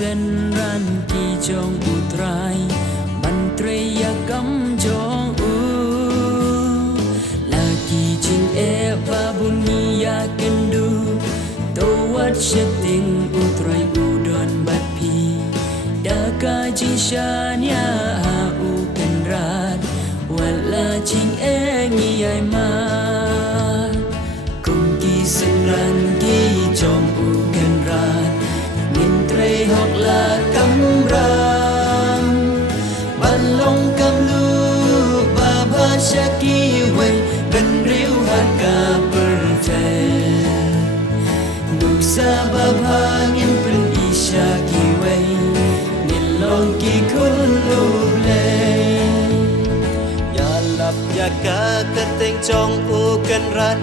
sen ran ki jong utrai mantreya kam jong u lagi jing eva bunia kendu towat sheting utrai udon batpi daka jishanya u kenrat wala jing engi ai ma kum ki sen ran ki jong u kenrat học là cắm ram ban long cam lu ba ba shaki way ben riu hat ka perte du sa ba bangin pen isha ki way nil long ki kun lu le ya lap ya ka kateng chong u kan rat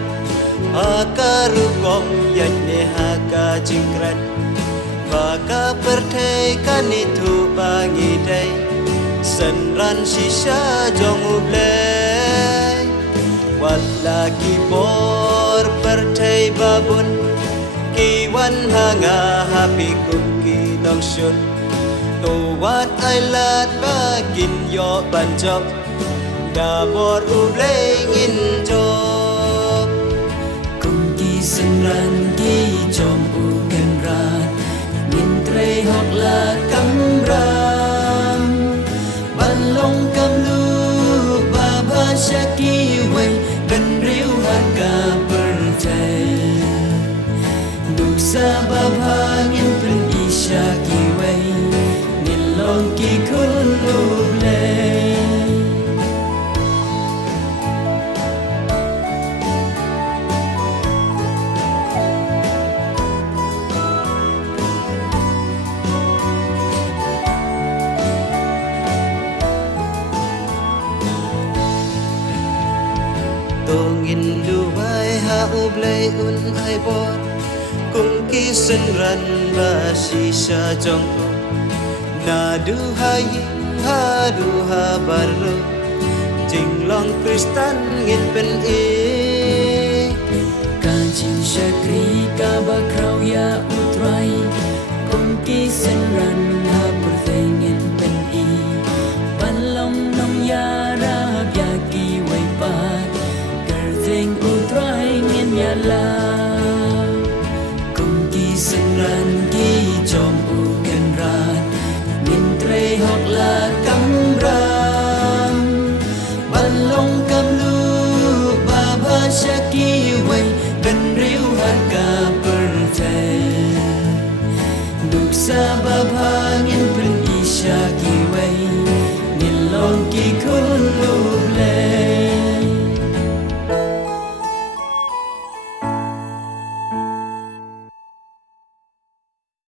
akaru kong ya ne ha ka jingrat baka perthai kan itu bangi dai senran shisha jong ublai wala ki bor perthai babun ki wan hanga happy cookie dong shun to wat ai lat ba kin yo ban job da bor ublai ngin job kum ki senran ki jom u kan rat Tre học là cắm ram ban long cam lu ba ba shaki way ben riu hat ka perte du sa ba bangin pen isha ki way nil long ki kun lu le tongin duway ha ublay un ay bot kung kisan ran ba shisha jong na duhay ha duha barlo jinglong kristan ngin pen e ka jing shakri ka ba kraw ya utrai kung kisan ran ha perthengin pen e palom nong ya rab ya ki way pat Thing utrai ngin ya la kum ki sen ran ki jom u kan rat min tre học là cắm ram ban long cam lu ba ba shaki way ben riu hat ka perte duk sa ba bangin pen isha ki way nil long ki kun